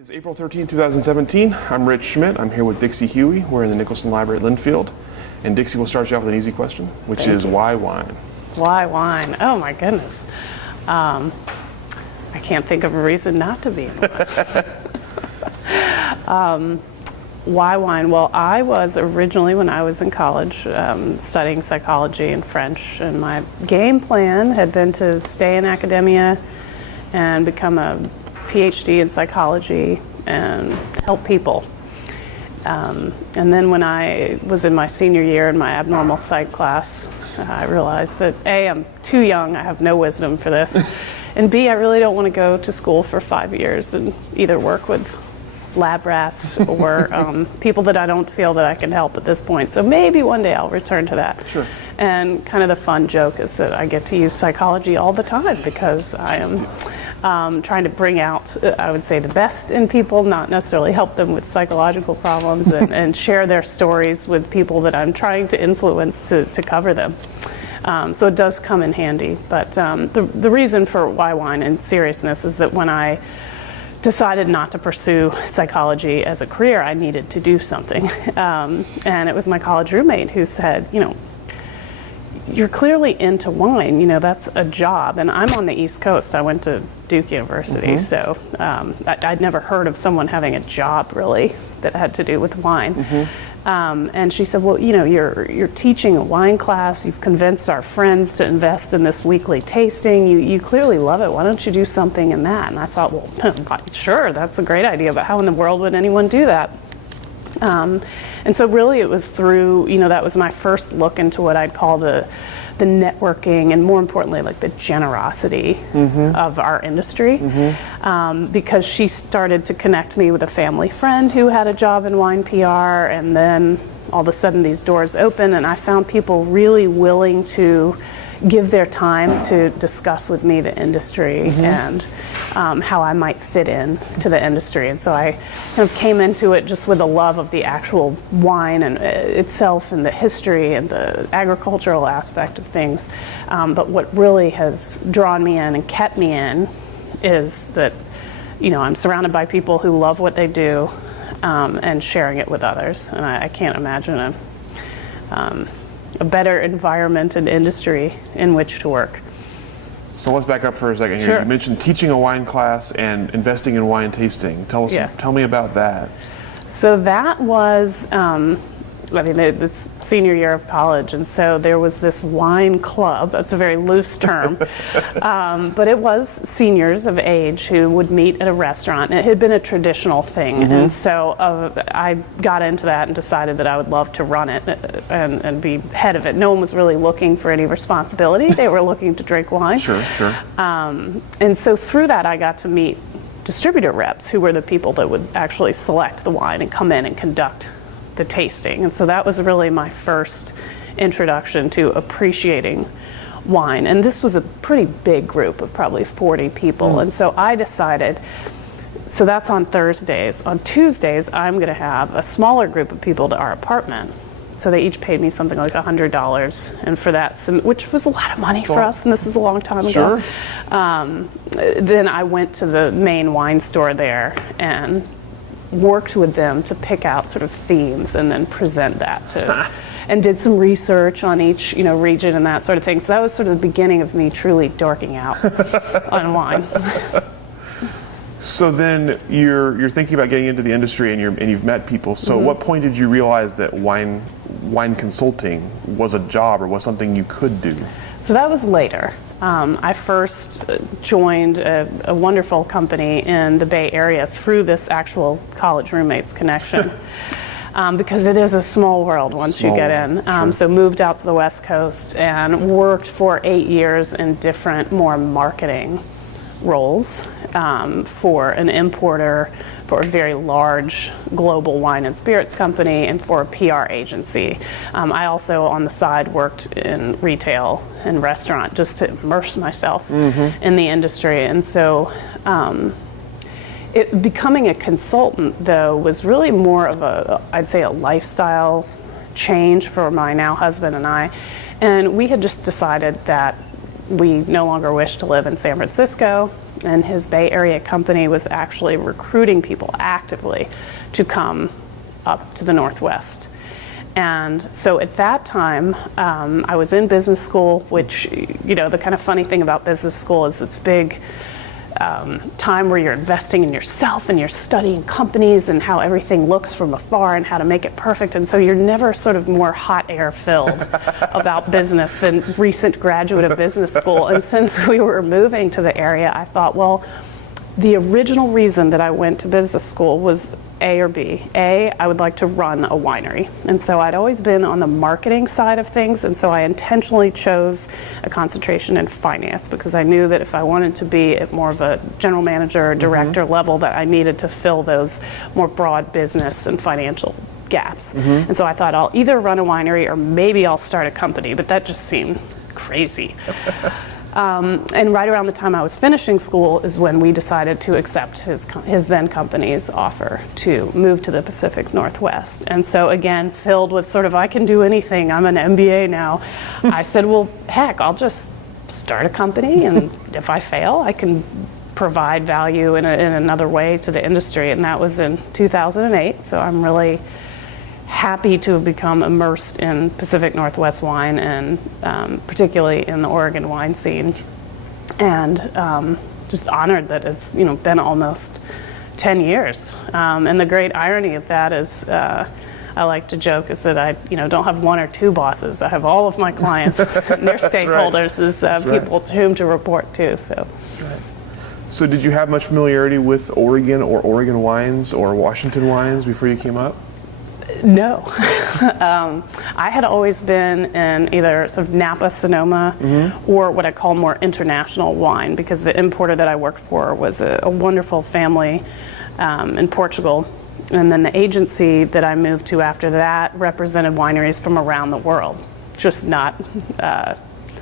It's April 13, 2017. I'm RIch Schmidt. I'm here with Dixie Huey. We're in the Nicholson Library at Linfield. And Dixie will start you off with an easy question, which is why wine? Why wine? Oh my goodness. I can't think of a reason not to be in wine. Why wine? Well, I was originally, when I was in college, studying psychology and French, and my game plan had been to stay in academia and become a PhD in psychology and help people. And then when I was in my senior year in my abnormal psych class, I realized that A, I'm too young, I have no wisdom for this, and B, I really don't want to go to school for 5 years and either work with lab rats or people that I don't feel that I can help at this point. So maybe one day I'll return to that. Sure. And kind of the fun joke is that I get to use psychology all the time because I am trying to bring out, I would say, the best in people, not necessarily help them with psychological problems, and share their stories with people that I'm trying to influence to cover them. So it does come in handy. But the reason for why wine in seriousness is that when I decided not to pursue psychology as a career, I needed to do something. And it was my college roommate who said, you're clearly into wine, that's a job. And I'm on the East Coast. I went to Duke University, so I'd never heard of someone having a job really that had to do with wine. And she said, well, you're teaching a wine class. You've convinced our friends to invest in this weekly tasting. You clearly love it. Why don't you do something in that? And I thought, well, sure, that's a great idea, but how in the world would anyone do that? And so really it was through, that was my first look into what I'd call the networking and, more importantly, like the generosity of our industry. Because she started to connect me with a family friend who had a job in wine PR, and then all of a sudden these doors open and I found people really willing to give their time to discuss with me the industry and how I might fit in to the industry. And so I kind of came into it just with a love of the actual wine and itself and the history and the agricultural aspect of things. But what really has drawn me in and kept me in is that, I'm surrounded by people who love what they do and sharing it with others. And I can't imagine a better environment and industry in which to work. So let's back up for a second here. Sure. You mentioned teaching a wine class and investing in wine tasting. Tell me about that. So that was, it's senior year of college, and so there was this wine club. That's a very loose term, but it was seniors of age who would meet at a restaurant. It had been a traditional thing, and so I got into that and decided that I would love to run it and be head of it. No one was really looking for any responsibility. They were looking to drink wine. Sure. And so through that, I got to meet distributor reps who were the people that would actually select the wine and come in and conduct the tasting. And so that was really my first introduction to appreciating wine. And this was a pretty big group of probably 40 people. And so I decided, so that's on Thursdays. On Tuesdays, I'm going to have a smaller group of people to our apartment. So they each paid me something like $100, and for that, which was a lot of money for us, and this is a long time ago. Then I went to the main wine store there and worked with them to pick out sort of themes and then present that to, and did some research on each region and that sort of thing. So that was sort of the beginning of me truly dorking out on wine. So then you're thinking about getting into the industry and you've met people. So at what point did you realize that wine consulting was a job or was something you could do? So that was later. I first joined a wonderful company in the Bay Area through this actual college roommates connection. Because it is a small world once you get in. So moved out to the West Coast and worked for 8 years in different, more marketing roles for an importer, for a very large global wine and spirits company, and for a PR agency. I also, on the side, worked in retail and restaurant just to immerse myself in the industry. And so becoming a consultant, though, was really more of I'd say a lifestyle change for my now husband and I. And we had just decided that we no longer wished to live in San Francisco, and his Bay Area company was actually recruiting people actively to come up to the Northwest. And so at that time, I was in business school, which, the kind of funny thing about business school is it's big time where you're investing in yourself and you're studying companies and how everything looks from afar and how to make it perfect. And so you're never sort of more hot air filled about business than recent graduate of business school. And since we were moving to the area, I thought, well, the original reason that I went to business school was A or B. A, I would like to run a winery. And so I'd always been on the marketing side of things, and so I intentionally chose a concentration in finance because I knew that if I wanted to be at more of a general manager or director level, that I needed to fill those more broad business and financial gaps. And so I thought I'll either run a winery or maybe I'll start a company, but that just seemed crazy. And right around the time I was finishing school is when we decided to accept his then company's offer to move to the Pacific Northwest. And so again, filled with sort of, I can do anything, I'm an MBA now. I said, well, heck, I'll just start a company, and if I fail, I can provide value in another way to the industry. And that was in 2008, so I'm really happy to have become immersed in Pacific Northwest wine and particularly in the Oregon wine scene, and just honored that it's been almost 10 years. And the great irony of that is I like to joke is that I don't have one or two bosses. I have all of my clients and their stakeholders as people to whom to report to. So did you have much familiarity with Oregon or Oregon wines or Washington wines before you came up? No. I had always been in either sort of Napa, Sonoma, or what I call more international wine, because the importer that I worked for was a wonderful family in Portugal. And then the agency that I moved to after that represented wineries from around the world, just not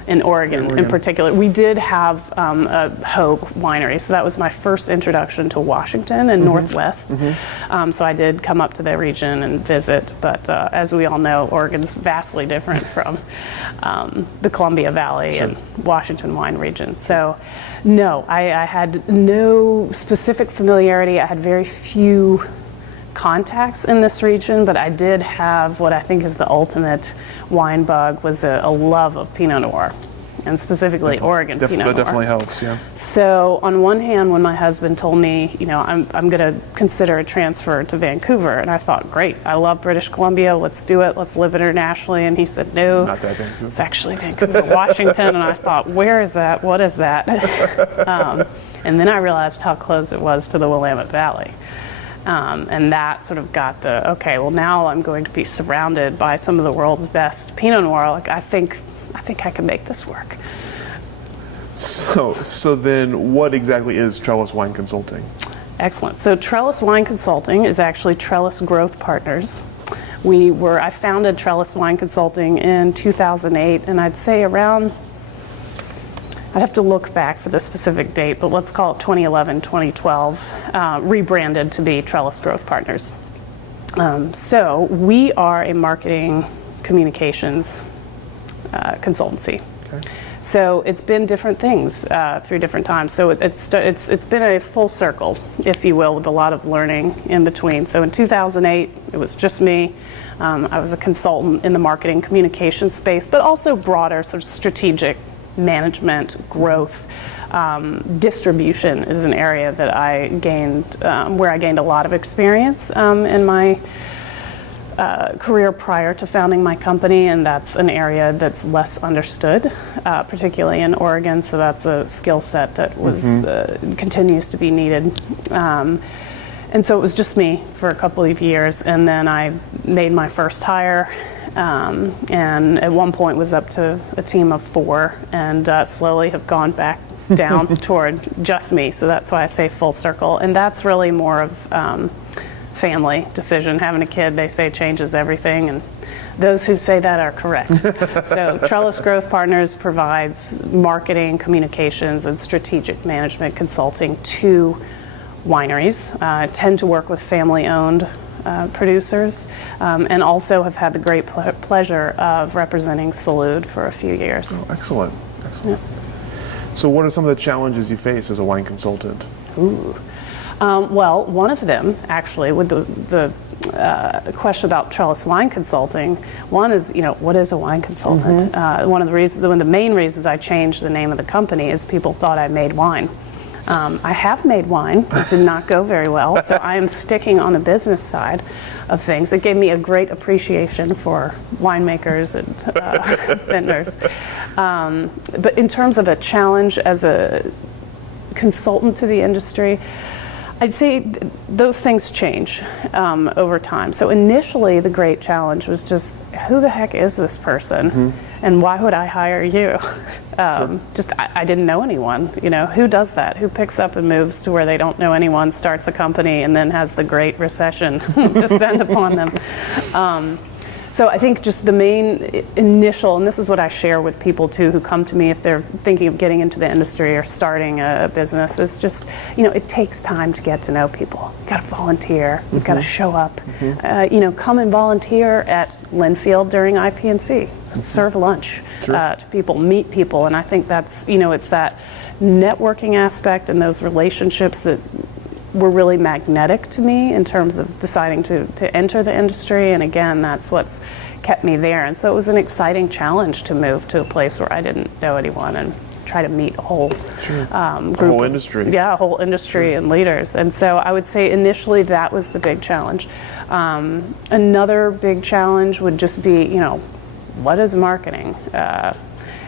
in Oregon in particular. We did have a Hogue winery, so that was my first introduction to Washington and Northwest. So I did come up to the region and visit, but as we all know, Oregon's vastly different from the Columbia Valley and Washington wine region. So no, I had no specific familiarity. I had very few contacts in this region, but I did have what I think is the ultimate wine bug, was a love of Pinot Noir, and specifically Oregon Pinot Noir. That definitely helps, yeah. So on one hand, when my husband told me, I'm going to consider a transfer to Vancouver, and I thought, great, I love British Columbia, let's do it, let's live internationally. And he said, no, not that Vancouver. It's actually Vancouver, Washington. And I thought, where is that? What is that? And then I realized how close it was to the Willamette Valley. And that sort of got okay, well, now I'm going to be surrounded by some of the world's best Pinot Noir. Like, I think I can make this work. So then what exactly is Trellis Wine Consulting? Excellent. So Trellis Wine Consulting is actually Trellis Growth Partners. I founded Trellis Wine Consulting in 2008, and I'd say around, I'd have to look back for the specific date, but let's call it 2011, 2012, rebranded to be Trellis Growth Partners. So we are a marketing communications consultancy. Okay. So it's been different things through different times. So it's been a full circle, if you will, with a lot of learning in between. So in 2008, it was just me. I was a consultant in the marketing communication space, but also broader sort of strategic management, growth, distribution is an area that I gained, where I gained a lot of experience in my career prior to founding my company, and that's an area that's less understood, particularly in Oregon. So that's a skill set that was continues to be needed. And so it was just me for a couple of years, and then I made my first hire. And at one point was up to a team of 4, and slowly have gone back down toward just me. So that's why I say full circle. And that's really more of family decision. Having a kid, they say, changes everything. And those who say that are correct. So Trellis Growth Partners provides marketing, communications, and strategic management consulting to wineries. Tend to work with family-owned producers, and also have had the great pleasure of representing Salud for a few years. Oh, excellent. Yeah. So what are some of the challenges you face as a wine consultant? Well, one of them, actually, with the question about Trellis Wine Consulting, one is, what is a wine consultant? One of the main reasons I changed the name of the company is people thought I made wine. I have made wine. It did not go very well, so I am sticking on the business side of things. It gave me a great appreciation for winemakers and vendors. But in terms of a challenge as a consultant to the industry, I'd say those things change over time. So initially, the great challenge was just, who the heck is this person, and why would I hire you? I didn't know anyone. Who does that? Who picks up and moves to where they don't know anyone, starts a company, and then has the Great Recession descend upon them? So I think just the main initial, and this is what I share with people too who come to me if they're thinking of getting into the industry or starting a business, is just, it takes time to get to know people. You've got to volunteer, you've got to show up, come and volunteer at Linfield during IPNC, serve lunch to people, meet people, and I think that's, it's that networking aspect and those relationships that were really magnetic to me in terms of deciding to enter the industry, and again, that's what's kept me there. And so it was an exciting challenge to move to a place where I didn't know anyone and try to meet a whole group. A whole industry. Yeah, a whole industry and leaders. And so I would say initially that was the big challenge. Another big challenge would just be, what is marketing?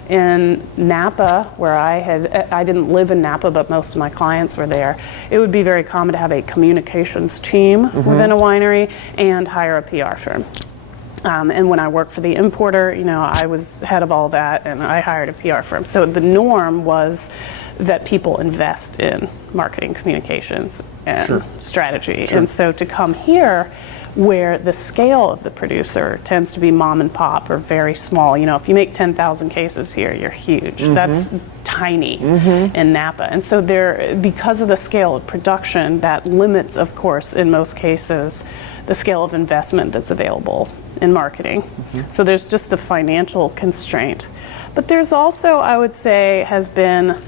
In Napa, where I didn't live in Napa, but most of my clients were there, it would be very common to have a communications team within a winery and hire a PR firm. And when I worked for the importer, I was head of all that, and I hired a PR firm. So the norm was that people invest in marketing, communications, and strategy. And so to come here, where the scale of the producer tends to be mom and pop or very small. If you make 10,000 cases here, you're huge. That's tiny in Napa. And so because of the scale of production, that limits, of course, in most cases, the scale of investment that's available in marketing. So there's just the financial constraint. But there's also, I would say, has been,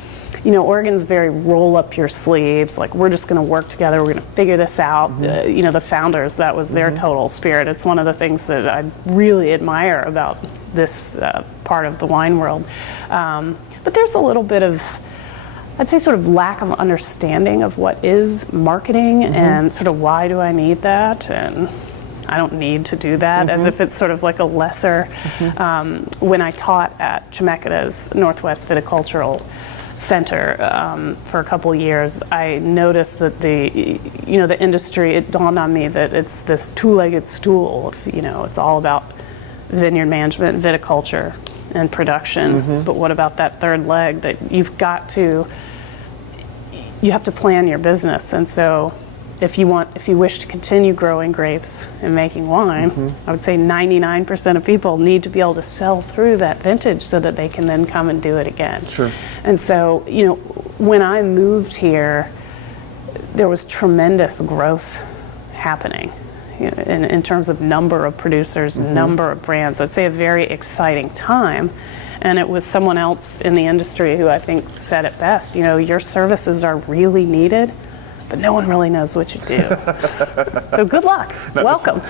Oregon's very roll up your sleeves, like we're just going to work together, we're going to figure this out. The founders, that was their total spirit. It's one of the things that I really admire about this part of the wine world. But there's a little bit of, I'd say, sort of lack of understanding of what is marketing and sort of why do I need that, and I don't need to do that, as if it's sort of like a lesser. When I taught at Chemeketa's Northwest Viticultural Center for a couple years, I noticed that the industry, it dawned on me that it's this two-legged stool. It's all about vineyard management, viticulture, and production. But what about that third leg that you have to plan your business? And so if you wish to continue growing grapes and making wine, I would say 99% of people need to be able to sell through that vintage so that they can then come and do it again. And so, when I moved here, there was tremendous growth happening in terms of number of producers, number of brands. I'd say a very exciting time. And it was someone else in the industry who I think said it best, your services are really needed, but no one really knows what you do. So good luck. Welcome.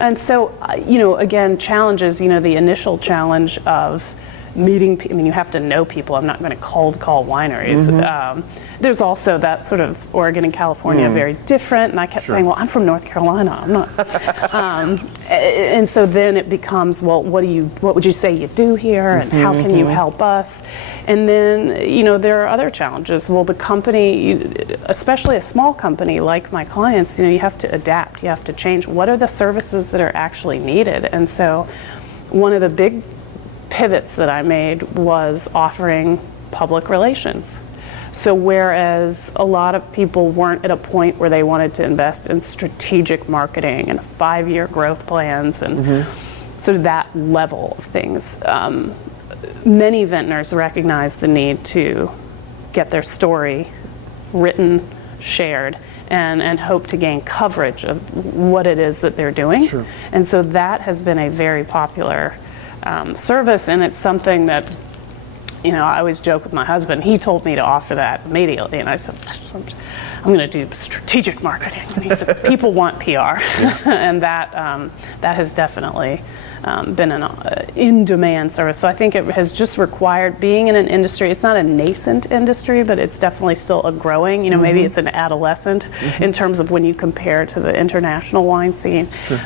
And so, again, challenges, the initial challenge of meeting people. You have to know people. I'm not going to cold call wineries. There's also that sort of Oregon and California very different. And I kept saying, well, I'm from North Carolina. I'm not. And so then it becomes, well, what would you say you do here, and how can you help us? And then, there are other challenges. Well, the company, especially a small company like my clients, you have to adapt. You have to change. What are the services that are actually needed? And so one of the big pivots that I made was offering public relations. So whereas a lot of people weren't at a point where they wanted to invest in strategic marketing and 5-year growth plans and sort of that level of things, many vintners recognize the need to get their story written, shared, and hope to gain coverage of what it is that they're doing. And so that has been a very popular service, and it's something that I always joke with my husband. He told me to offer that immediately, and I said, I'm going to do strategic marketing. And he said, people want PR, and that has definitely been an in-demand service. So I think it has just required being in an industry. It's not a nascent industry, but it's definitely still a growing. Maybe it's an adolescent in terms of when you compare to the international wine scene. Sure.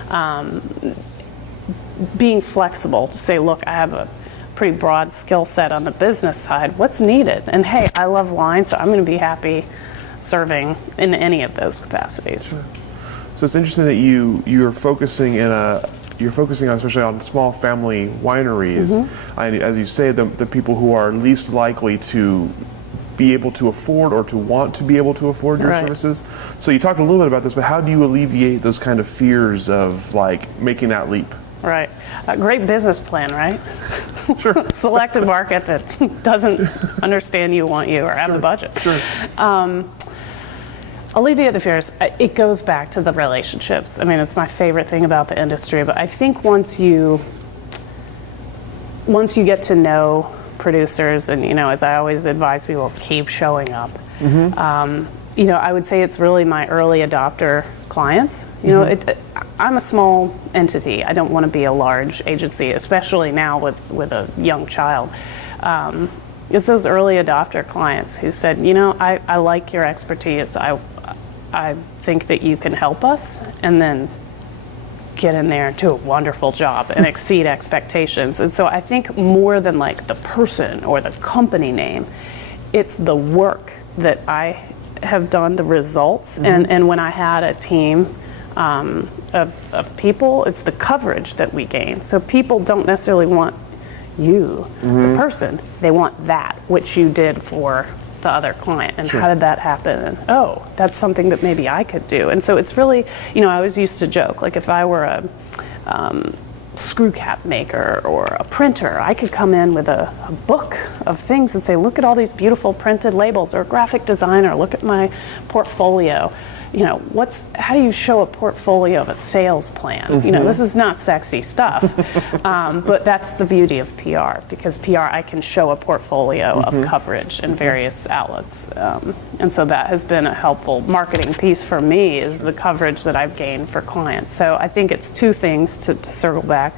Being flexible to say, look, I have a pretty broad skill set on the business side. What's needed? And hey, I love wine, so I'm going to be happy serving in any of those capacities. Sure. So it's interesting that you're focusing on, especially on small family wineries. As you say, the people who are least likely to be able to afford or to want to be able to afford your services. So you talked a little bit about this, but how do you alleviate those kind of fears of making that leap? Right. A great business plan, right? Sure. Select a market that doesn't understand you, want you, or have the budget. Sure. Alleviate the fears. It goes back to the relationships. I mean, it's my favorite thing about the industry, but I think once you get to know producers, and as I always advise people, keep showing up. I would say it's really my early adopter clients. I'm a small entity. I don't want to be a large agency, especially now with a young child. It's those early adopter clients who said, I like your expertise. I think that you can help us, and then get in there and do a wonderful job and exceed expectations. And so I think more than the person or the company name, it's the work that I have done, the results. And when I had a team of people, it's the coverage that we gain. So people don't necessarily want you, the person. They want that, which you did for the other client. And how did that happen? And that's something that maybe I could do. And so it's really, I always used to joke, if I were a screw cap maker or a printer, I could come in with a book of things and say, look at all these beautiful printed labels, or a graphic designer, look at my portfolio. How do you show a portfolio of a sales plan? This is not sexy stuff, but that's the beauty of PR, because PR, I can show a portfolio of coverage in various outlets. And so that has been a helpful marketing piece for me, is the coverage that I've gained for clients. So I think it's two things to circle back: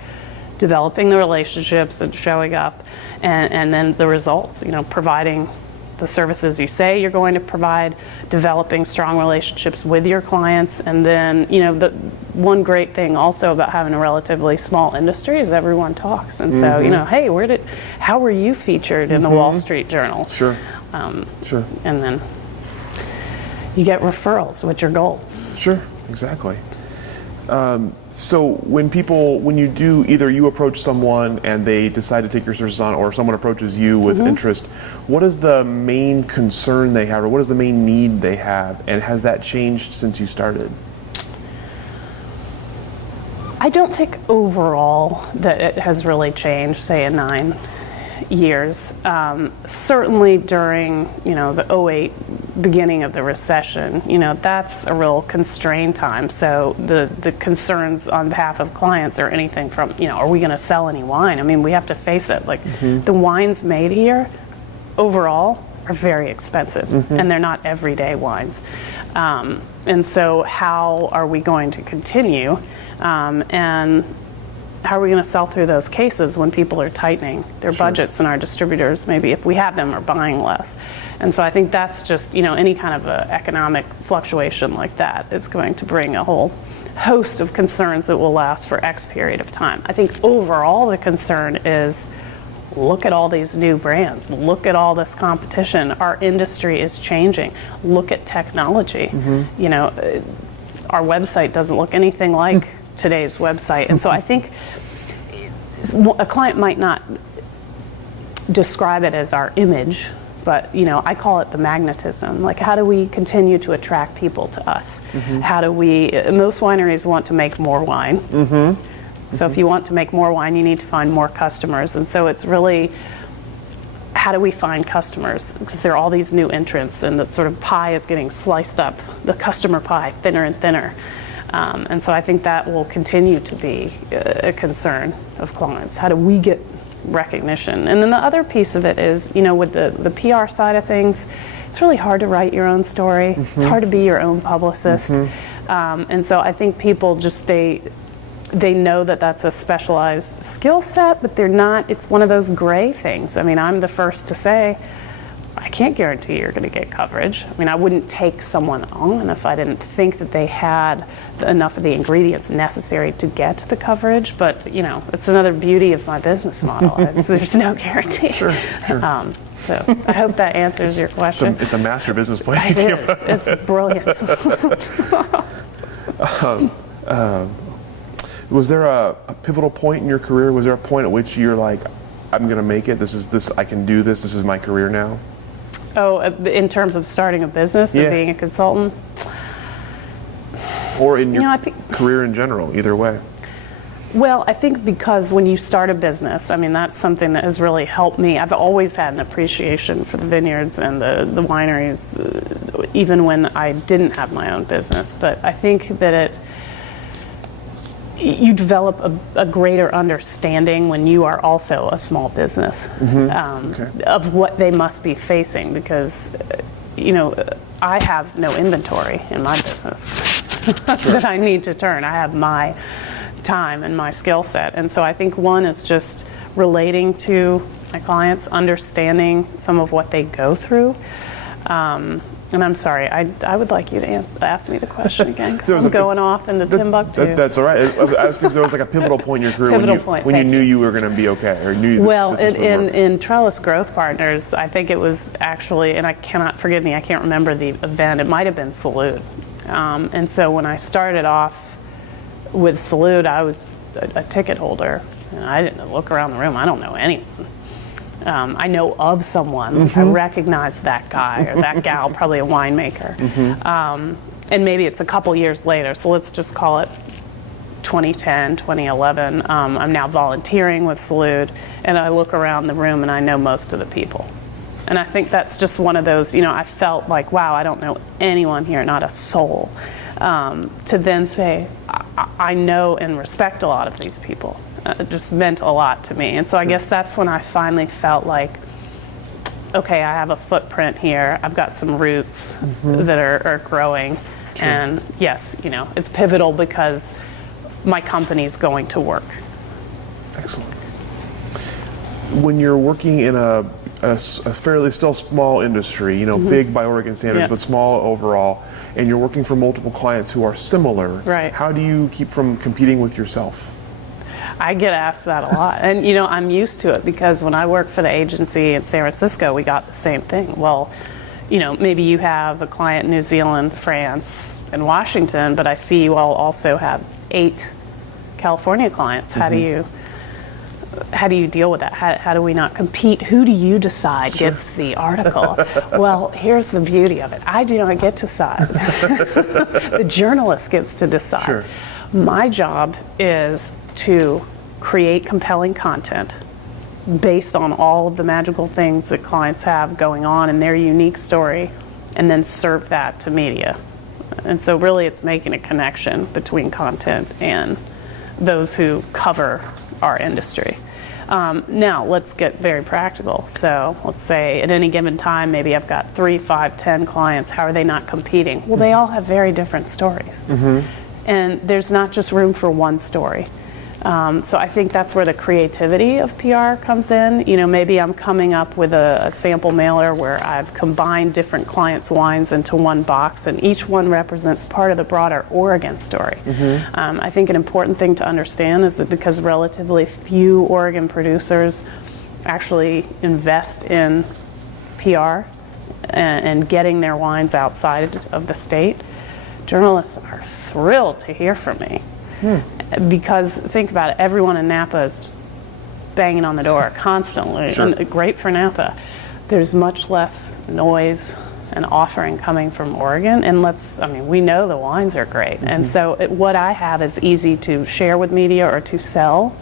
developing the relationships and showing up, and then the results, providing the services you say you're going to provide, developing strong relationships with your clients. And then, the one great thing also about having a relatively small industry is everyone talks. And so, hey, how were you featured in the Wall Street Journal? Sure. Sure. And then you get referrals, which are gold. Sure, exactly. So when you do, either you approach someone and they decide to take your services on, or someone approaches you with interest, what is the main concern they have, or what is the main need they have, and has that changed since you started? I don't think overall that it has really changed, say, in 9 years. Certainly during, the 2008 beginning of the recession, that's a real constrained time. So the concerns on behalf of clients are anything from, are we going to sell any wine? I mean, we have to face it. The wines made here overall are very expensive, and they're not everyday wines. And so how are we going to continue? And how are we going to sell through those cases when people are tightening their budgets, and our distributors, maybe if we have them, are buying less? And so I think that's just, any kind of a economic fluctuation like that is going to bring a whole host of concerns that will last for X period of time. I think overall the concern is, look at all these new brands, look at all this competition. Our industry is changing. Look at technology. Our website doesn't look anything like today's website. And so I think a client might not describe it as our image, but I call it the magnetism. How do we continue to attract people to us? How do most wineries want to make more wine. So if you want to make more wine, you need to find more customers. And so it's really, how do we find customers? Because there are all these new entrants, and the sort of pie is getting sliced up, the customer pie, thinner and thinner. And so I think that will continue to be a concern of clients. How do we get recognition. And then the other piece of it is, with the PR side of things, it's really hard to write your own story. It's hard to be your own publicist. And so I think people just, they know that that's a specialized skill set, but they're not, it's one of those gray things. I mean, I'm the first to say, I can't guarantee you're going to get coverage. I mean, I wouldn't take someone on if I didn't think that they had enough of the ingredients necessary to get the coverage. But, it's another beauty of my business model. There's no guarantee. Sure. So I hope that answers your question. It's a master business plan. It is. It's brilliant. Was there a pivotal point in your career? Was there a point at which you're like, I'm going to make it? I can do this. This is my career now. Oh, in terms of starting a business and being a consultant? Or in your career in general, either way. Well, I think because when you start a business, I mean, that's something that has really helped me. I've always had an appreciation for the vineyards and the wineries, even when I didn't have my own business. But I think that you develop a greater understanding when you are also a small business of what they must be facing, because I have no inventory in my business that I need to turn. I have my time and my skill set, and so I think one is just relating to my clients, understanding some of what they go through. And I'm sorry, I would like you to ask me the question again, because I'm going off into Timbuktu. That's all right. I was asking if there was like a pivotal point in your career when you knew you were going to be okay, or knew this in Trellis Growth Partners, I think it was actually, and I can't remember the event, it might have been Salute. And so when I started off with Salute, I was a ticket holder, and I didn't look around the room, I don't know anyone. I know of someone, I recognize that guy or that gal, probably a winemaker. And maybe it's a couple years later, so let's just call it 2010, 2011. I'm now volunteering with Salute, and I look around the room and I know most of the people. And I think that's just one of those, I felt like, wow, I don't know anyone here, not a soul. To then say, I know and respect a lot of these people. It just meant a lot to me. And so I guess that's when I finally felt like, okay, I have a footprint here. I've got some roots that are growing. And yes, it's pivotal because my company's going to work. Excellent. When you're working in a fairly still small industry, big by Oregon standards, but small overall, and you're working for multiple clients who are similar, right. How do you keep from competing with yourself? I get asked that a lot, and I'm used to it, because when I worked for the agency in San Francisco, we got the same thing. Well, maybe you have a client in New Zealand, France, and Washington, but I see you all also have 8 California clients. How do you deal with that? How do we not compete? Who do you decide gets the article? Well, here's the beauty of it. I do not get to decide. The journalist gets to decide. Sure. My job is to create compelling content based on all of the magical things that clients have going on in their unique story, and then serve that to media. And so really it's making a connection between content and those who cover our industry. Now let's get very practical. So let's say at any given time, maybe I've got 3, 5, 10 clients. How are they not competing? Well, they all have very different stories. And there's not just room for one story. So I think that's where the creativity of PR comes in. Maybe I'm coming up with a sample mailer where I've combined different clients' wines into one box, and each one represents part of the broader Oregon story. I think an important thing to understand is that because relatively few Oregon producers actually invest in PR and getting their wines outside of the state, journalists are thrilled to hear from me. Because think about it, everyone in Napa is just banging on the door constantly. Sure. And great for Napa. There's much less noise and offering coming from Oregon, and we know the wines are great. And so what I have is easy to share with media or to sell.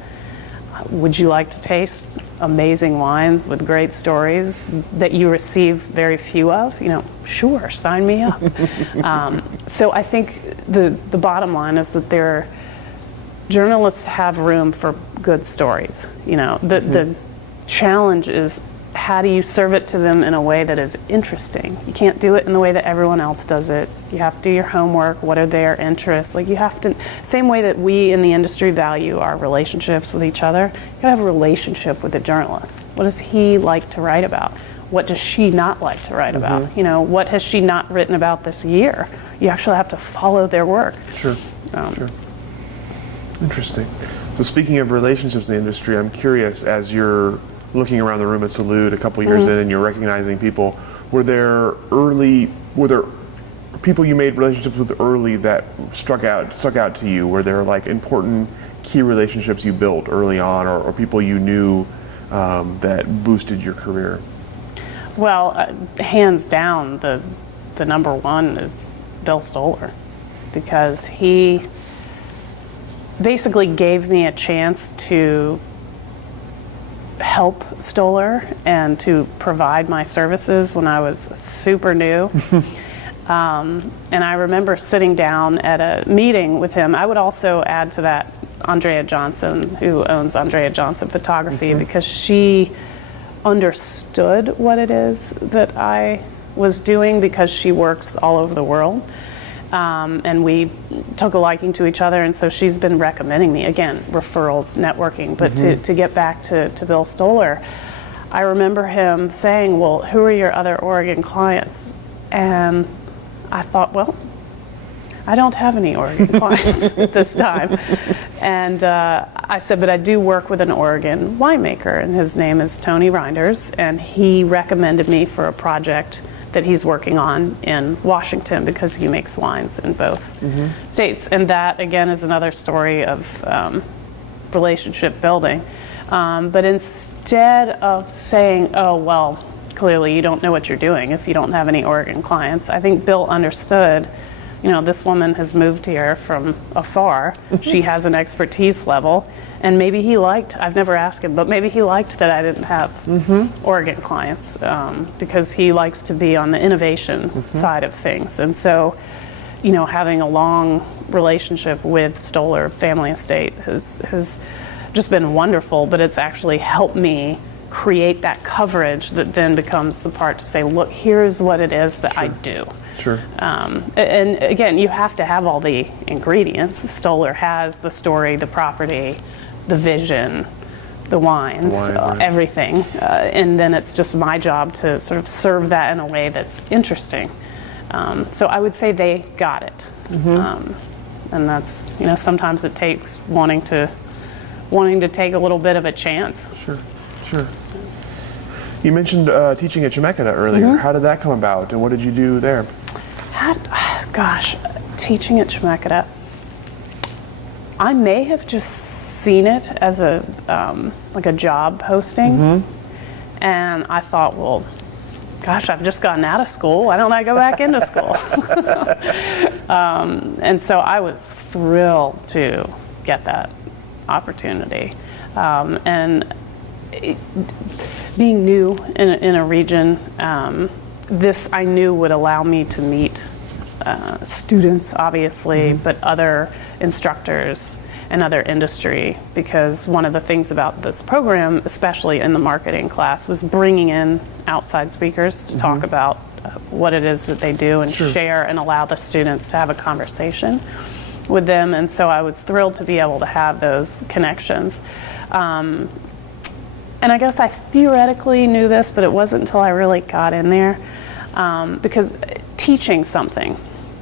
Would you like to taste amazing wines with great stories that you receive very few of? Sure, sign me up. So I think the bottom line is that journalists have room for good stories. The challenge is, how do you serve it to them in a way that is interesting? You can't do it in the way that everyone else does it. You have to do your homework. What are their interests? Like, you have to, same way that we in the industry value our relationships with each other, you gotta have a relationship with the journalist. What does he like to write about? What does she not like to write about? You know, what has she not written about this year? You actually have to follow their work. Sure. Interesting. So speaking of relationships in the industry, I'm curious, as you're looking around the room at Salute a couple years in and you're recognizing people, were there people you made relationships with early that stuck out to you? Were there like important key relationships you built early on, or people you knew that boosted your career? Well, hands down, the number one is Bill Stoller, because he basically gave me a chance to help Stoller and to provide my services when I was super new. And I remember sitting down at a meeting with him. I would also add to that Andrea Johnson, who owns Andrea Johnson Photography, because she understood what it is that I was doing, because she works all over the world. And we took a liking to each other, and so she's been recommending me, again, referrals, networking. But to get back to Bill Stoller, I remember him saying, well, who are your other Oregon clients? And I thought, well, I don't have any Oregon clients at this time. And I said, but I do work with an Oregon winemaker, and his name is Tony Reinders, and he recommended me for a project that he's working on in Washington, because he makes wines in both states. And that, again, is another story of relationship building. But instead of saying, oh, well, clearly you don't know what you're doing if you don't have any Oregon clients, I think Bill understood, you know, this woman has moved here from afar. She has an expertise level. And maybe he liked, I've never asked him, but maybe he liked that I didn't have Oregon clients, because he likes to be on the innovation side of things. And so, you know, having a long relationship with Stoller Family Estate has just been wonderful, but it's actually helped me create that coverage that then becomes the part to say, look, here's what it is that I do. Sure. And again, you have to have all the ingredients. Stoller has the story, the property, the vision, the wines, right. everything. And then it's just my job to sort of serve that in a way that's interesting. So I would say they got it. And that's, you know, sometimes it takes wanting to take a little bit of a chance. Sure. You mentioned teaching at Chemeketa earlier. How did that come about, and what did you do there? Teaching at Chemeketa, I may have just seen it as a like a job posting, and I thought, well, gosh, I've just gotten out of school. Why don't I go back into school? And so I was thrilled to get that opportunity, and being new in a region, this I knew would allow me to meet students, obviously, but other instructors and other industry, because one of the things about this program, especially in the marketing class, was bringing in outside speakers to talk about what it is that they do and share and allow the students to have a conversation with them. And so I was thrilled to be able to have those connections. And I guess I theoretically knew this, but it wasn't until I really got in there, because teaching something,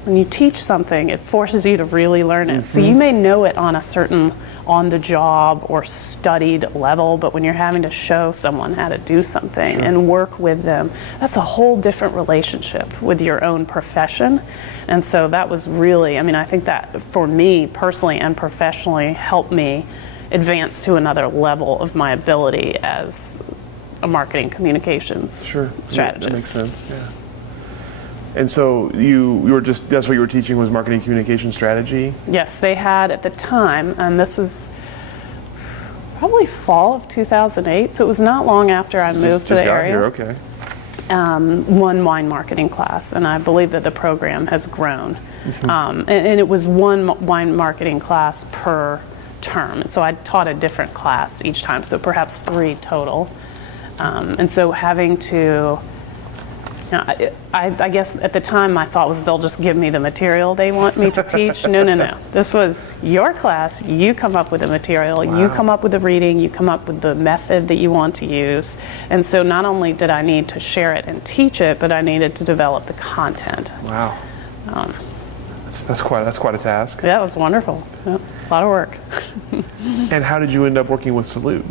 when you teach something, it forces you to really learn it. So you may know it on a certain on-the-job or studied level, but when you're having to show someone how to do something and work with them, that's a whole different relationship with your own profession. And so that was really, I mean, I think that for me personally and professionally helped me advance to another level of my ability as a marketing communications strategist. Yeah, that makes sense, yeah. And so you were just, that's what you were teaching, was marketing communication strategy? Yes, they had at the time, and this is probably fall of 2008, so it was not long after I moved to the area. Here, okay. One wine marketing class, and I believe that the program has grown. And it was one wine marketing class per term, and so I taught a different class each time, so perhaps 3 total. And so having to, I guess at the time my thought was they'll just give me the material they want me to teach. No. This was your class. You come up with the material. Wow. You come up with the reading. You come up with the method that you want to use. And so not only did I need to share it and teach it, but I needed to develop the content. Wow. That's quite a task. Yeah, it was wonderful. Yeah, a lot of work. And how did you end up working with Salute?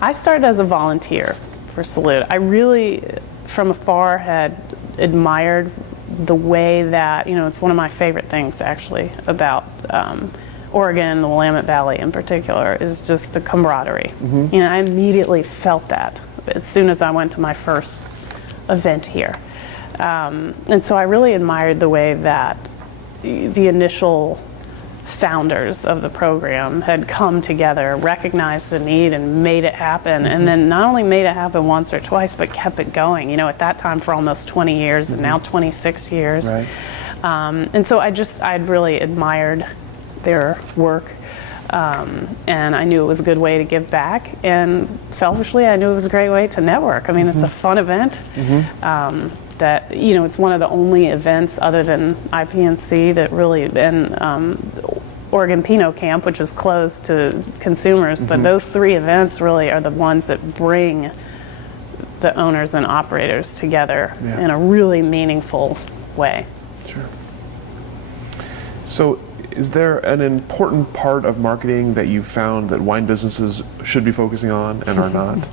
I started as a volunteer for Salute. I really, from afar, had admired the way that, it's one of my favorite things actually about Oregon, the Willamette Valley in particular, is just the camaraderie. I immediately felt that as soon as I went to my first event here. And so I really admired the way that the initial founders of the program had come together, recognized the need, and made it happen. And then not only made it happen once or twice, but kept it going. At that time for almost 20 years, and now 26 years. Right. And so I'd really admired their work. And I knew it was a good way to give back. And selfishly, I knew it was a great way to network. I mean, it's a fun event. That it's one of the only events other than IPNC that really, and Oregon Pinot Camp, which is closed to consumers, but those three events really are the ones that bring the owners and operators together in a really meaningful way. Sure. So is there an important part of marketing that you found that wine businesses should be focusing on and are not?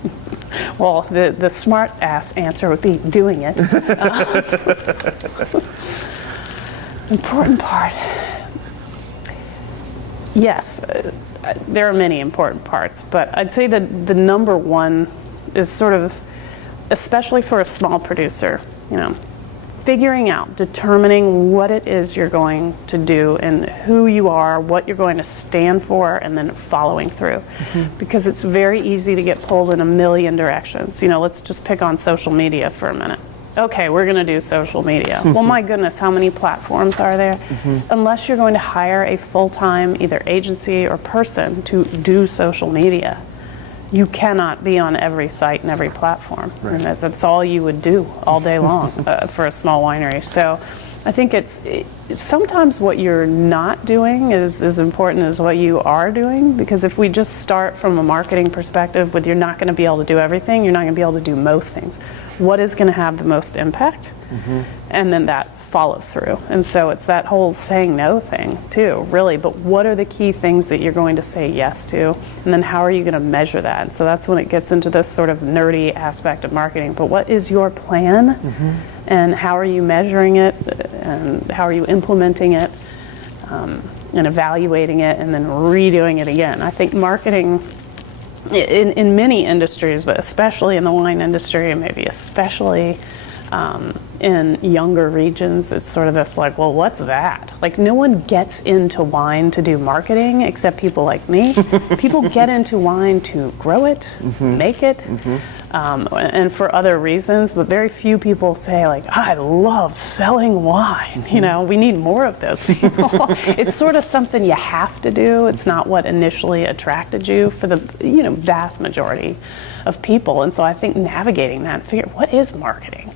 Well, the smart ass answer would be doing it. Important part. Yes, there are many important parts, but I'd say that the number one is sort of, especially for a small producer, figuring out, determining what it is you're going to do and who you are, what you're going to stand for, and then following through. Because it's very easy to get pulled in a million directions. Let's just pick on social media for a minute. Okay, we're going to do social media. Well, my goodness, how many platforms are there? Unless you're going to hire a full-time either agency or person to do social media, you cannot be on every site and every platform. Right. And that's all you would do all day long for a small winery. So I think it's sometimes what you're not doing is as important as what you are doing, because if we just start from a marketing perspective with you're not going to be able to do everything, you're not going to be able to do most things. What is going to have the most impact? And then that follow through. And so it's that whole saying no thing too, really, but what are the key things that you're going to say yes to? And then how are you going to measure that? And so that's when it gets into this sort of nerdy aspect of marketing. But what is your plan? And how are you measuring it? And how are you implementing it? And evaluating it and then redoing it again. I think marketing in many industries, but especially in the wine industry, and maybe especially in younger regions, it's sort of this like, well, what's that? Like, no one gets into wine to do marketing except people like me. People get into wine to grow it, make it, and for other reasons, but very few people say like, I love selling wine. We need more of those people. It's sort of something you have to do. It's not what initially attracted you for the vast majority of people. And so I think navigating that, figure what is marketing?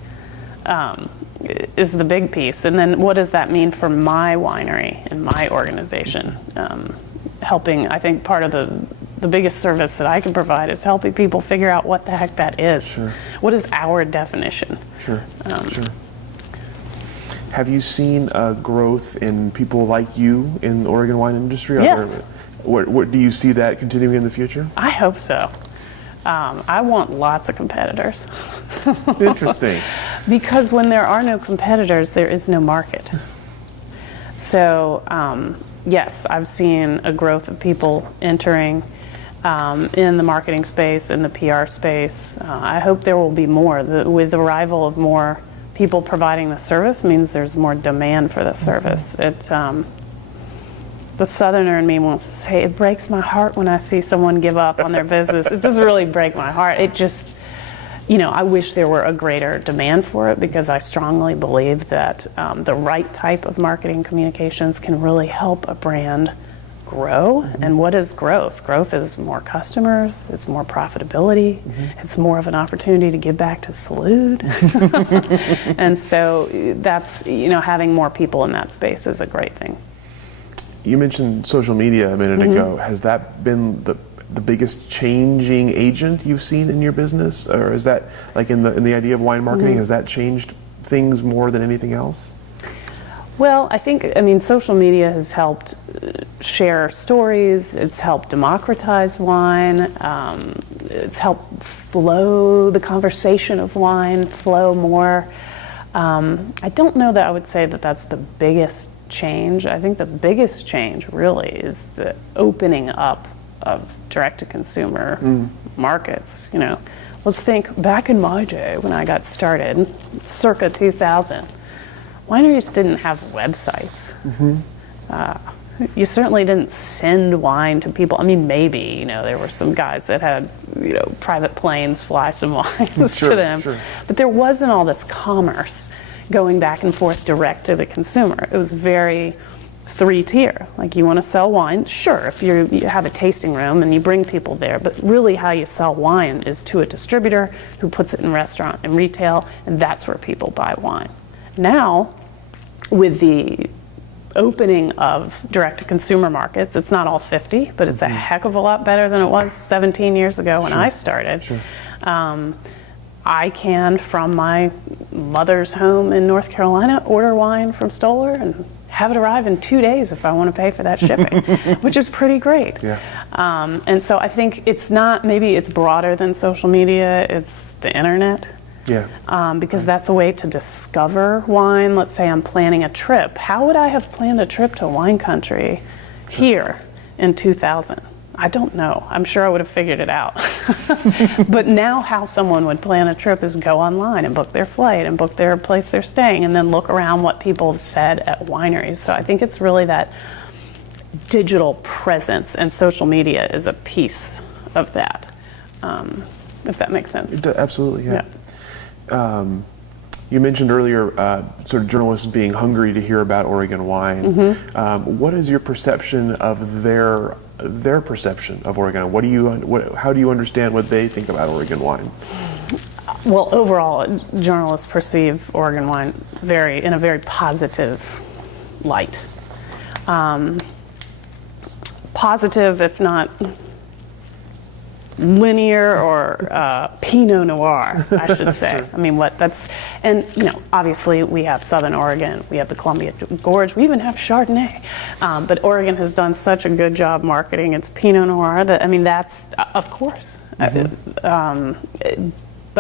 Is the big piece. And then what does that mean for my winery and my organization? Helping, I think part of the biggest service that I can provide is helping people figure out what the heck that is. Sure. What is our definition? Sure. Have you seen a growth in people like you in the Oregon wine industry? Yes. What do you see that continuing in the future? I hope so. I want lots of competitors. Interesting. Because when there are no competitors, there is no market. So, yes, I've seen a growth of people entering in the marketing space, in the PR space. I hope there will be more. With the arrival of more people providing the service means there's more demand for the service. The Southerner in me wants to say, it breaks my heart when I see someone give up on their business. It doesn't really break my heart. It just, I wish there were a greater demand for it, because I strongly believe that the right type of marketing communications can really help a brand grow. And what is growth? Growth is more customers, it's more profitability, it's more of an opportunity to give back to Salud. And so that's, having more people in that space is a great thing. You mentioned social media a minute ago. Has that been the biggest changing agent you've seen in your business? Or is that, like in the idea of wine marketing, has that changed things more than anything else? Well, I think, social media has helped share stories, it's helped democratize wine, it's helped flow the conversation of wine, flow more. I don't know that I would say that that's the biggest change. I think the biggest change really is the opening up of direct-to-consumer markets. Let's think back in my day when I got started, circa 2000. Wineries didn't have websites. You certainly didn't send wine to people. Maybe, there were some guys that had, private planes fly some wines to them. Sure. But there wasn't all this commerce going back and forth direct to the consumer. It was very three-tier. Like, you want to sell wine? Sure, if you have a tasting room and you bring people there, but really how you sell wine is to a distributor who puts it in restaurant and retail, and that's where people buy wine. Now, with the opening of direct-to-consumer markets, it's not all 50, but it's a heck of a lot better than it was 17 years ago when I started. Sure. I can, from my mother's home in North Carolina, order wine from Stoller and have it arrive in 2 days if I want to pay for that shipping, which is pretty great. Yeah. And so I think it's not, maybe it's broader than social media, it's the internet. Yeah. Because that's a way to discover wine. Let's say I'm planning a trip. How would I have planned a trip to wine country here in 2000? I don't know. I'm sure I would have figured it out. But now how someone would plan a trip is go online and book their flight and book their place they're staying and then look around what people have said at wineries. So I think it's really that digital presence, and social media is a piece of that, if that makes sense. Absolutely, yeah. You mentioned earlier sort of journalists being hungry to hear about Oregon wine. What is your perception of their perception of Oregon? How do you understand what they think about Oregon wine? Well, overall, journalists perceive Oregon wine in a very positive light. Positive, if not linear, or Pinot Noir, I should say. Obviously we have Southern Oregon, we have the Columbia Gorge, we even have Chardonnay. But Oregon has done such a good job marketing its Pinot Noir that's, of course. But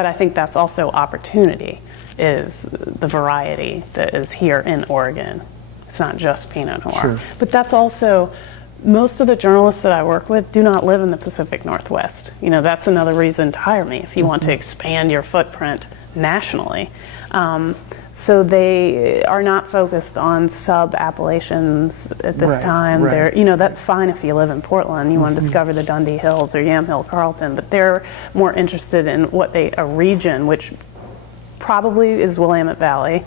I think that's also opportunity, is the variety that is here in Oregon. It's not just Pinot Noir. Sure. But that's also, most of the journalists that I work with do not live in the Pacific Northwest. That's another reason to hire me if you want to expand your footprint nationally. So they are not focused on sub-appellations at this time. Right. That's fine if you live in Portland. You want to discover the Dundee Hills or Yamhill, Carlton, but they're more interested in a region, which probably is Willamette Valley.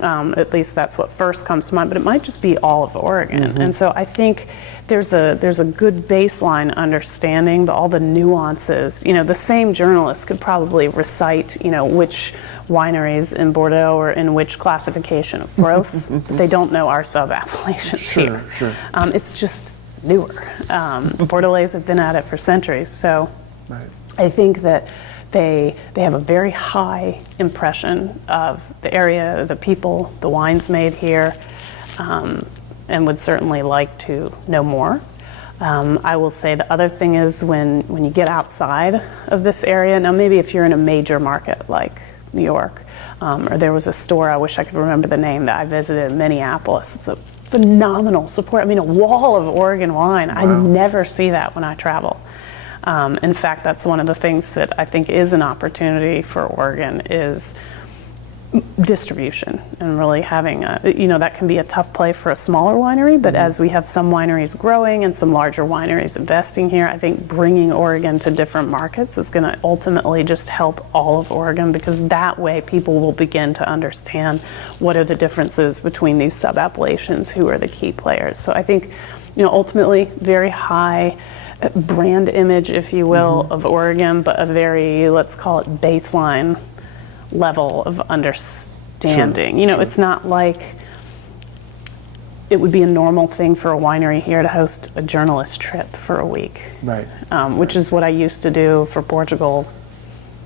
At least that's what first comes to mind, but it might just be all of Oregon. And so I think there's a good baseline understanding, but all the nuances, the same journalist could probably recite, which wineries in Bordeaux or in which classification of growth. They don't know our sub-appellations here. Sure. It's just newer. Bordelais have been at it for centuries, so I think that they have a very high impression of the area, the people, the wines made here, and would certainly like to know more. I will say the other thing is when you get outside of this area, now maybe if you're in a major market like New York, or there was a store, I wish I could remember the name, that I visited in Minneapolis. It's a phenomenal support. A wall of Oregon wine. Wow. I never see that when I travel. In fact, that's one of the things that I think is an opportunity for Oregon, is distribution and really having that can be a tough play for a smaller winery, but as we have some wineries growing and some larger wineries investing here, I think bringing Oregon to different markets is going to ultimately just help all of Oregon, because that way people will begin to understand what are the differences between these sub-appellations, who are the key players. So I think, ultimately very high brand image, if you will, of Oregon, but a very, let's call it baseline level of understanding. Sure. It's not like it would be a normal thing for a winery here to host a journalist trip for a week, Right. Which is what I used to do for Portugal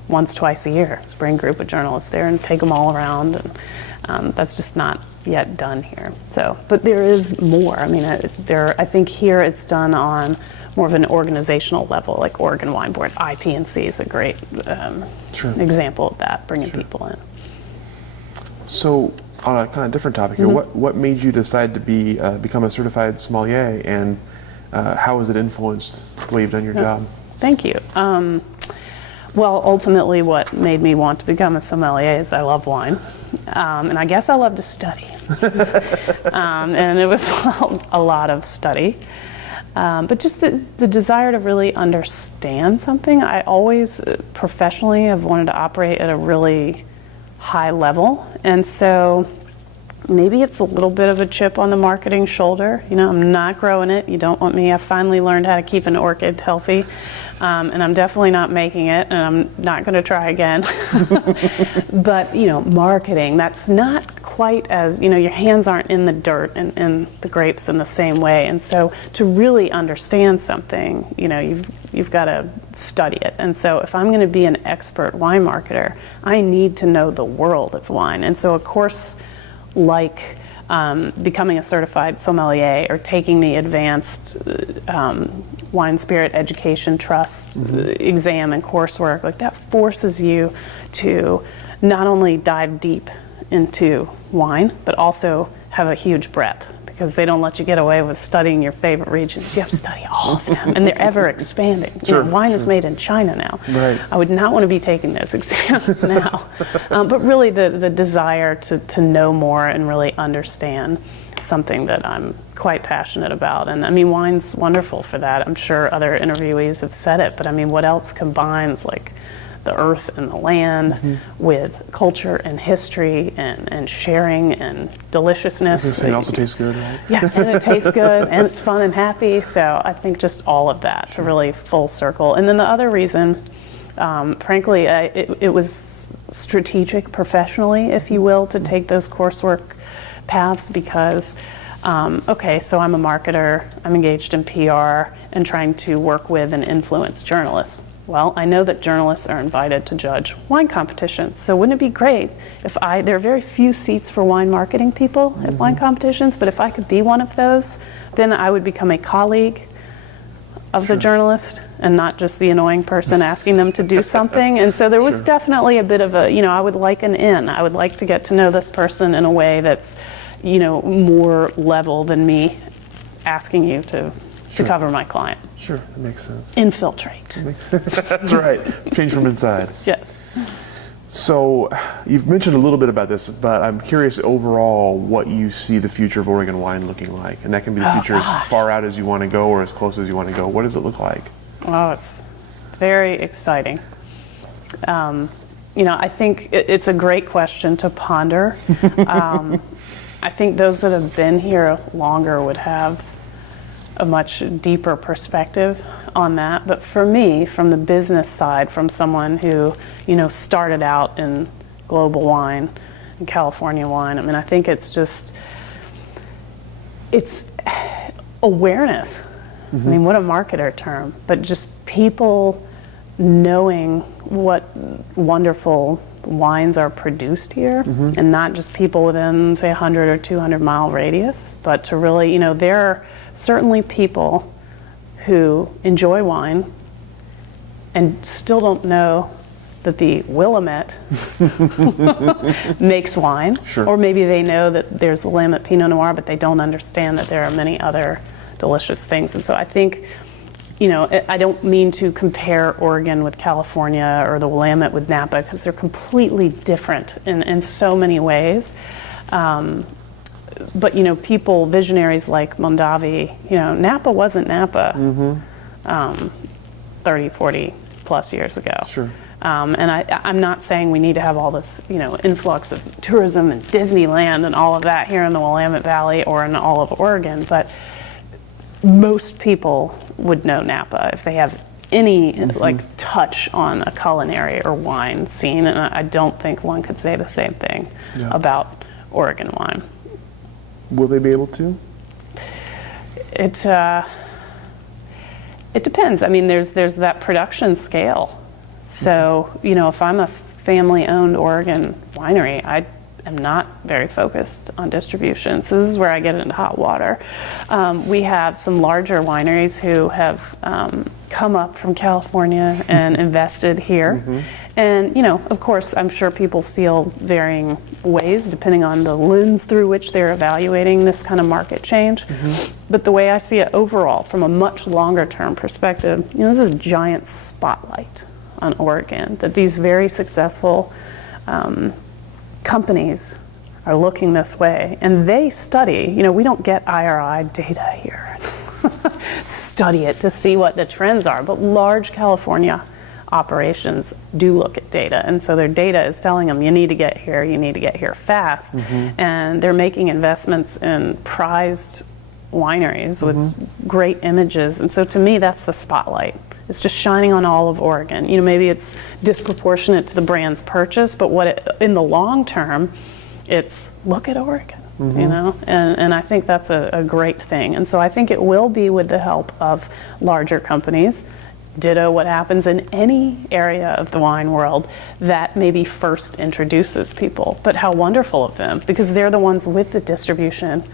once, twice a year. Just bring a group of journalists there and take them all around, and that's just not yet done here. So, but there is more. I mean, I think here it's done on more of an organizational level, like Oregon Wine Board. IP&C is a great example of that, bringing people in. So, on a kind of different topic here, what made you decide to become a certified sommelier, and how has it influenced the way you've done your job? Thank you. Well, ultimately, what made me want to become a sommelier is I love wine, and I guess I love to study. And it was a lot of study. But just the desire to really understand something. I always professionally have wanted to operate at a really high level, and so maybe it's a little bit of a chip on the marketing shoulder. I'm not growing it. You don't want me. I finally learned how to keep an orchid healthy, and I'm definitely not making it, and I'm not going to try again. But marketing, that's not quite as, your hands aren't in the dirt and the grapes in the same way. And so to really understand something, you've got to study it. And so if I'm going to be an expert wine marketer, I need to know the world of wine. And so a course like becoming a certified sommelier or taking the advanced wine spirit education trust exam and coursework, like that forces you to not only dive deep into wine, but also have a huge breadth, because they don't let you get away with studying your favorite regions. You have to study all of them, and they're ever expanding. Wine is made in China now. Right. I would not want to be taking those exams now. But really the desire to know more and really understand something that I'm quite passionate about. And I mean, wine's wonderful for that. I'm sure other interviewees have said it, but I mean, what else combines like the earth and the land with culture and history and sharing and deliciousness. It also tastes good, right? Yeah, and it tastes good and it's fun and happy. So I think just all of that to really full circle. And then the other reason, frankly, it was strategic professionally, if you will, to take those coursework paths, because so I'm a marketer, I'm engaged in PR and trying to work with and influence journalists. Well, I know that journalists are invited to judge wine competitions, so wouldn't it be great if there are very few seats for wine marketing people at wine competitions, but if I could be one of those, then I would become a colleague of the journalist and not just the annoying person asking them to do something. And so there was definitely a bit of I would like an in. I would like to get to know this person in a way that's, more level than me asking you to cover my client. Sure, that makes sense. Infiltrate. That's right. Change from inside. Yes. So you've mentioned a little bit about this, but I'm curious overall what you see the future of Oregon wine looking like. And that can be the future as far out as you want to go or as close as you want to go. What does it look like? Oh, it's very exciting. I think it's a great question to ponder. I think those that have been here longer would have a much deeper perspective on that. But for me, from the business side, from someone who, started out in global wine and California wine, I mean, I think it's awareness. I mean, what a marketer term, but just people knowing what wonderful wines are produced here, and not just people within, say, 100 or 200 mile radius, but to really, there are certainly people who enjoy wine and still don't know that the Willamette makes wine. Sure. Or maybe they know that there's Willamette Pinot Noir, but they don't understand that there are many other delicious things. And so I think I don't mean to compare Oregon with California or the Willamette with Napa, because they're completely different in so many ways. But, people, visionaries like Mondavi, Napa wasn't Napa 30, 40 plus years ago. Sure. And I'm not saying we need to have all this, influx of tourism and Disneyland and all of that here in the Willamette Valley or in all of Oregon, but most people would know Napa if they have any touch on a culinary or wine scene, and I don't think one could say the same thing about Oregon wine. Will they be able to? It depends. I mean, there's that production scale. So, if I'm a family-owned Oregon winery, I am not very focused on distribution. So this is where I get into hot water. We have some larger wineries who have come up from California and invested here. And, of course, I'm sure people feel varying ways depending on the lens through which they're evaluating this kind of market change. But the way I see it overall, from a much longer term perspective, this is a giant spotlight on Oregon, that these very successful companies are looking this way, and they study, we don't get IRI data here, study it to see what the trends are, but large California operations do look at data, and so their data is telling them you need to get here fast, and they're making investments in prized wineries with great images, and so to me that's the spotlight. It's just shining on all of Oregon. Maybe it's disproportionate to the brand's purchase, but in the long term, it's look at Oregon, and I think that's a great thing. And so I think it will be with the help of larger companies, ditto what happens in any area of the wine world that maybe first introduces people. But how wonderful of them, because they're the ones with the distribution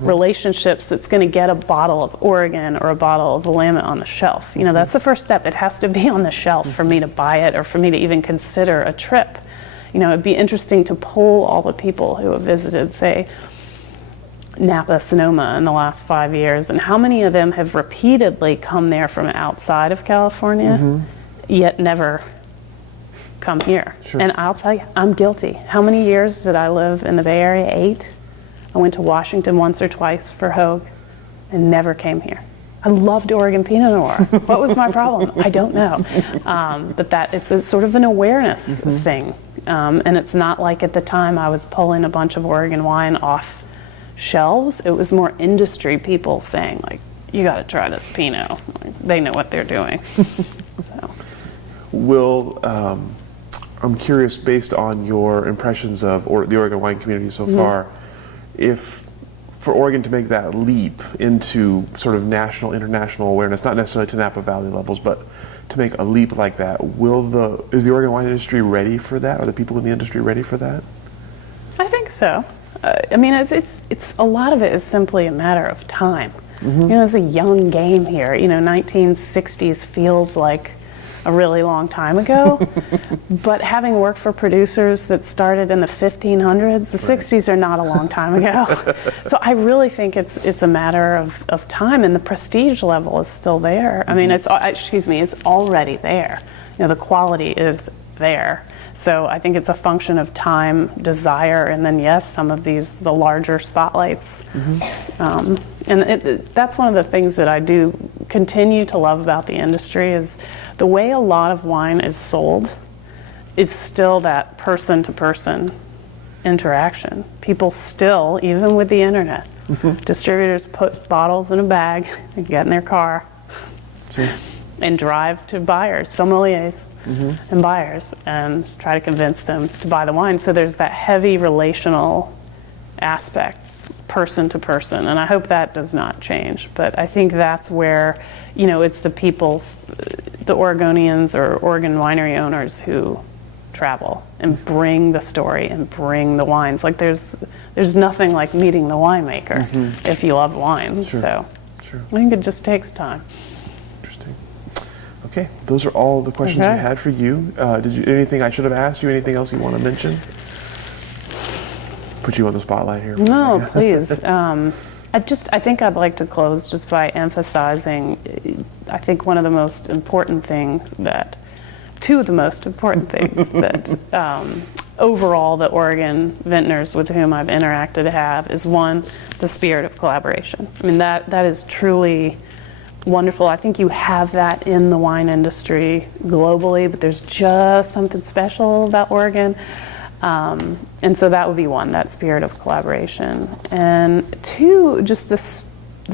relationships that's going to get a bottle of Oregon or a bottle of Willamette on the shelf. That's the first step. It has to be on the shelf for me to buy it or for me to even consider a trip. It'd be interesting to poll all the people who have visited, say, Napa, Sonoma in the last 5 years, and how many of them have repeatedly come there from outside of California, yet never come here. Sure. And I'll tell you, I'm guilty. How many years did I live in the Bay Area? 8. I went to Washington once or twice for Hogue and never came here. I loved Oregon Pinot Noir. What was my problem? I don't know. But it's sort of an awareness thing. And it's not like at the time I was pulling a bunch of Oregon wine off shelves. It was more industry people saying, you got to try this Pinot. They know what they're doing. So. I'm curious, based on your impressions of the Oregon wine community so far, if for Oregon to make that leap into sort of national, international awareness, not necessarily to Napa Valley levels, but to make a leap like that, is the Oregon wine industry ready for that? Are the people in the industry ready for that? I think so. I mean, it's a lot of it is simply a matter of time. It's a young game here. 1960s feels like a really long time ago, but having worked for producers that started in the 1500s, the 60s are not a long time ago. So I really think it's a matter of time, and the prestige level is still there. I mean, it's already there. The quality is there. So I think it's a function of time, desire, and then yes, some of the larger spotlights. And that's one of the things that I do continue to love about the industry is the way a lot of wine is sold is still that person-to-person interaction. People still, even with the internet, distributors put bottles in a bag and get in their car and drive to buyers, sommeliers, and buyers, and try to convince them to buy the wine. So there's that heavy relational aspect, person to person, and I hope that does not change. But I think that's where, it's the people, the Oregonians or Oregon winery owners who travel and bring the story and bring the wines. Like there's nothing like meeting the winemaker if you love wine. So I think it just takes time. Interesting. Okay, those are all the questions we had for you. Anything I should have asked you? Anything else you want to mention? Put you on the spotlight here. No, please. I think I'd like to close just by emphasizing, I think one of the most important things two of the most important things that overall the Oregon vintners with whom I've interacted have is, one, the spirit of collaboration. I mean, that is truly wonderful. I think you have that in the wine industry globally, but there's just something special about Oregon. And so that would be one, that spirit of collaboration. And two, just the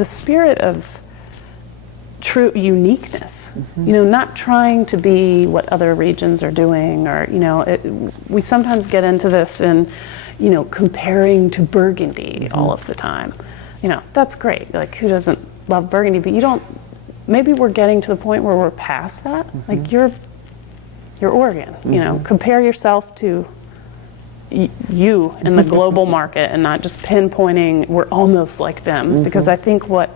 spirit of true uniqueness. You know, not trying to be what other regions are doing, or, you know, we sometimes get into this in, you know, comparing to Burgundy all of the time. You know, that's great. Like, who doesn't love Burgundy? But you don't, maybe we're getting to the point where we're past that. Like, you're Oregon, you know, compare yourself to you in the global market and not just pinpointing we're almost like them, because I think what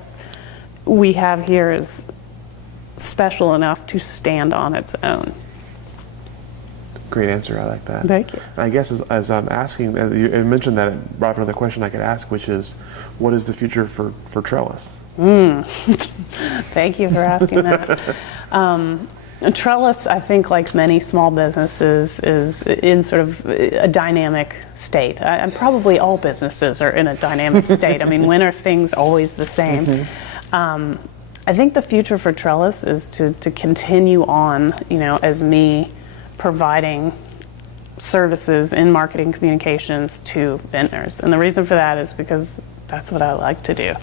we have here is special enough to stand on its own. Great answer. I like that. Thank you. I guess as I'm asking, as you mentioned that, it brought up another question I could ask, which is, what is the future for Trellis? Thank you for asking that. Trellis, I think, like many small businesses, is in sort of a dynamic state. And probably all businesses are in a dynamic state. I mean, when are things always the same? I think the future for Trellis is to continue on, you know, as me providing services in marketing communications to vintners. And the reason for that is because that's what I like to do.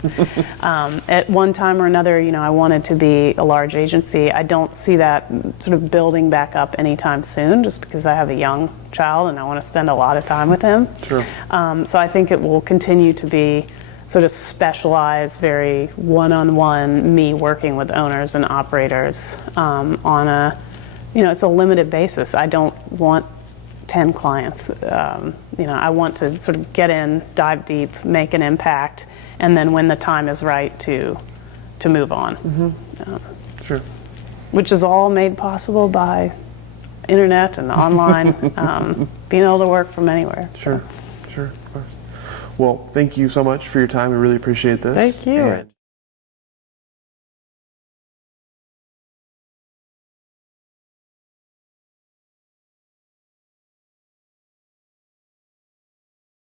At one time or another, you know, I wanted to be a large agency. I don't see that sort of building back up anytime soon, just because I have a young child and I want to spend a lot of time with him. Sure. So I think it will continue to be sort of specialized, very one-on-one, me working with owners and operators on a, you know, it's a limited basis. I don't want 10 clients. You know, I want to sort of get in, dive deep, make an impact, and then when the time is right to move on. Sure. Which is all made possible by internet and online, being able to work from anywhere. Sure, sure, of course. Well, thank you so much for your time. We really appreciate this. Thank you. And